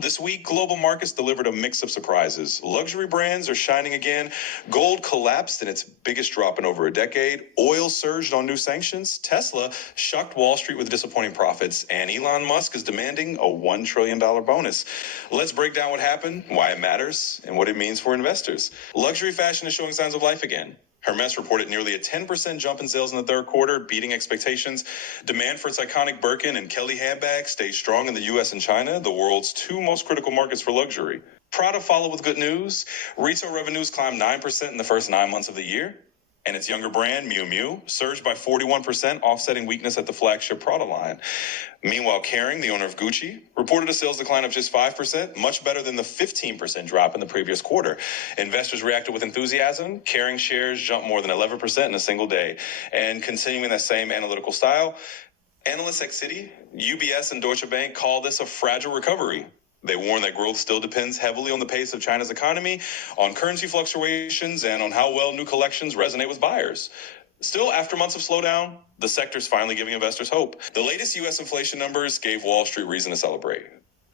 This week, global markets delivered a mix of surprises. Luxury brands are shining again. Gold collapsed in its biggest drop in over a decade. Oil surged on new sanctions. Tesla shocked Wall Street with disappointing profits. And Elon Musk is demanding a $1 trillion bonus. Let's break down what happened, why it matters, and what it means for investors. Luxury fashion is showing signs of life again. Hermès reported nearly a 10% jump in sales in the third quarter, beating expectations. Demand for its iconic Birkin and Kelly handbags stayed strong in the U.S. and China, the world's two most critical markets for luxury. Prada followed with good news. Retail revenues climbed 9% in the first 9 months of the year. And its younger brand, Miu Miu, surged by 41%, offsetting weakness at the flagship Prada line. Meanwhile, Kering, the owner of Gucci, reported a sales decline of just 5%, much better than the 15% drop in the previous quarter. Investors reacted with enthusiasm. Kering shares jumped more than 11% in a single day. And continuing that same analytical style, analysts at Citi, UBS, and Deutsche Bank call this a fragile recovery. They warn that growth still depends heavily on the pace of China's economy, on currency fluctuations, and on how well new collections resonate with buyers. Still, after months of slowdown, the sector's finally giving investors hope. The latest U.S. inflation numbers gave Wall Street reason to celebrate.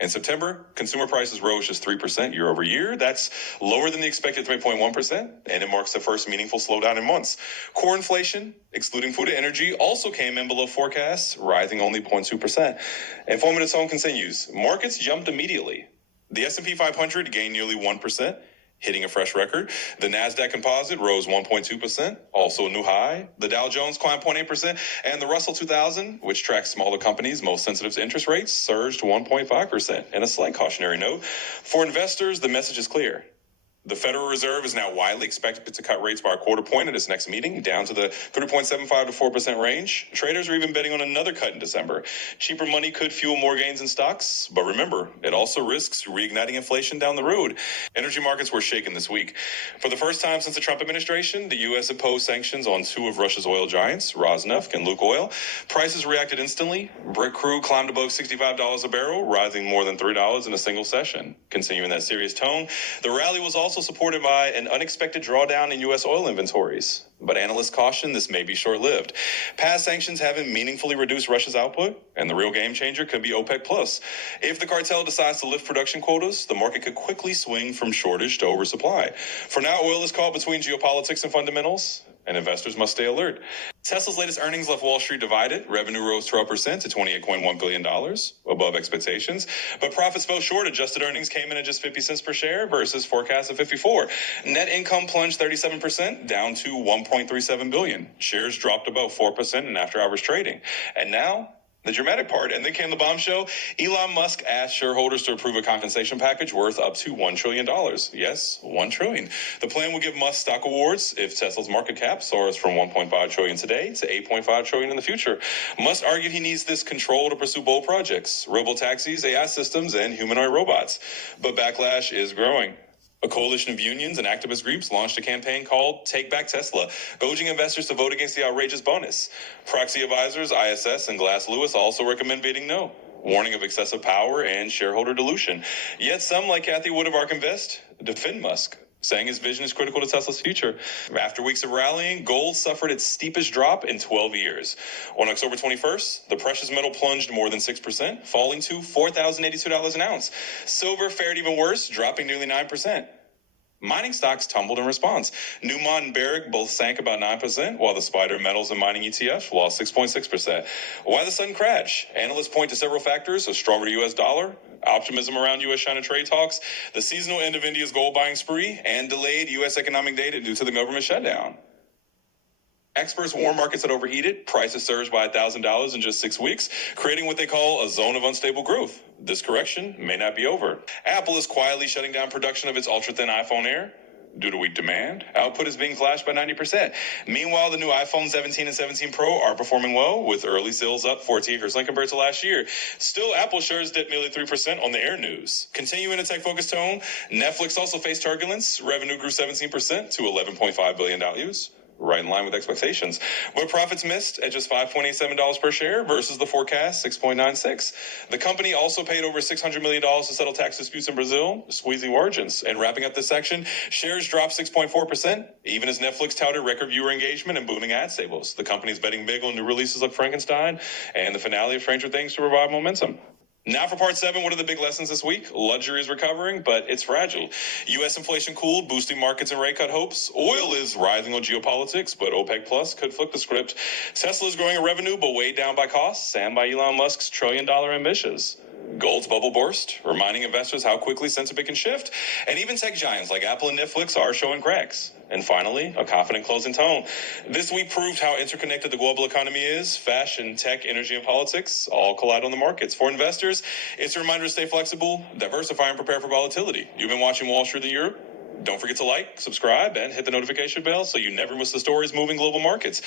In September, consumer prices rose just 3% year over year. That's lower than the expected 3.1%, and it marks the first meaningful slowdown in months. Core inflation, excluding food and energy, also came in below forecasts, rising only 0.2%. Informative tone continues. Markets jumped immediately. The S&P 500 gained nearly 1%. Hitting a fresh record. The NASDAQ composite rose 1.2%, also a new high. The Dow Jones climbed 0.8%, and the Russell 2000, which tracks smaller companies most sensitive to interest rates, surged 1.5%. And a slight cautionary note, for investors, the message is clear. The Federal Reserve is now widely expected to cut rates by a quarter point at its next meeting, down to the 3.75 to 4% range. Traders are even betting on another cut in December. Cheaper money could fuel more gains in stocks, but remember, it also risks reigniting inflation down the road. Energy markets were shaken this week. For the first time since the Trump administration, the U.S. imposed sanctions on two of Russia's oil giants, Rosneft and Lukoil. Prices reacted instantly. Brent crude climbed above $65 a barrel, rising more than $3 in a single session. Continuing that serious tone, the rally was also supported by an unexpected drawdown in U.S. oil inventories. But analysts caution this may be short-lived. Past sanctions haven't meaningfully reduced Russia's output, and the real game changer could be OPEC+. If the cartel decides to lift production quotas, the market could quickly swing from shortage to oversupply. For now, oil is caught between geopolitics and fundamentals, and investors must stay alert. Tesla's latest earnings left Wall Street divided. Revenue rose 12% to $28.1 billion, above expectations. But profits fell short. Adjusted earnings came in at just 50 cents per share versus forecasts of 54. Net income plunged 37%, down to $1.37 billion. Shares dropped about 4% in after-hours trading. And now, the dramatic part, and then came the bombshell. Elon Musk asked shareholders to approve a compensation package worth up to $1 trillion. Yes, $1 trillion. The plan will give Musk stock awards if Tesla's market cap soars from $1.5 trillion today to $8.5 trillion in the future. Musk argued he needs this control to pursue bold projects, robo-taxis, AI systems, and humanoid robots. But backlash is growing. A coalition of unions and activist groups launched a campaign called Take Back Tesla, urging investors to vote against the outrageous bonus. Proxy advisors ISS and Glass Lewis also recommend voting no, warning of excessive power and shareholder dilution. Yet some, like Kathy Wood of ARK Invest, defend Musk, saying his vision is critical to Tesla's future. After weeks of rallying, gold suffered its steepest drop in 12 years. On October 21st, the precious metal plunged more than 6%, falling to $4,082 an ounce. Silver fared even worse, dropping nearly 9%. Mining stocks tumbled in response. Newmont and Barrick both sank about 9%, while the Spider Metals and Mining ETF lost 6.6%. Why the sudden crash? Analysts point to several factors: a stronger U.S. dollar, optimism around U.S.-China trade talks, the seasonal end of India's gold buying spree, and delayed U.S. economic data due to the government shutdown. Experts warn markets had overheated. Prices surged by $1,000 in just 6 weeks, creating what they call a zone of unstable growth. This correction may not be over. Apple is quietly shutting down production of its ultra-thin iPhone Air. Due to weak demand, output is being slashed by 90%. Meanwhile, the new iPhone 17 and 17 Pro are performing well, with early sales up 14% compared to last year. Still, Apple shares dipped nearly 3% on the Air news. Continuing a tech-focused tone, Netflix also faced turbulence. Revenue grew 17% to $11.5 billion. Right in line with expectations. But profits missed at just $5.87 per share versus the forecast $6.96. The company also paid over $600 million to settle tax disputes in Brazil, squeezing margins. And wrapping up this section, shares dropped 6.4%, even as Netflix touted record viewer engagement and booming ad sales. The company's betting big on new releases like Frankenstein and the finale of Stranger Things to provide momentum. Now for part 7, what are the big lessons this week? Luxury is recovering, but it's fragile. U.S. inflation cooled, boosting markets and rate cut hopes. Oil is rising on geopolitics, but OPEC Plus could flip the script. Tesla is growing in revenue, but weighed down by costs and by Elon Musk's trillion-dollar ambitions. Gold's bubble burst, reminding investors how quickly sentiment can shift. And even tech giants like Apple and Netflix are showing cracks. And finally, a confident closing tone. This week proved how interconnected the global economy is. Fashion, tech, energy, and politics all collide on the markets. For investors, it's a reminder to stay flexible, diversify, and prepare for volatility. You've been watching Wall Street in Europe? Don't forget to like, subscribe, and hit the notification bell so you never miss the stories moving global markets.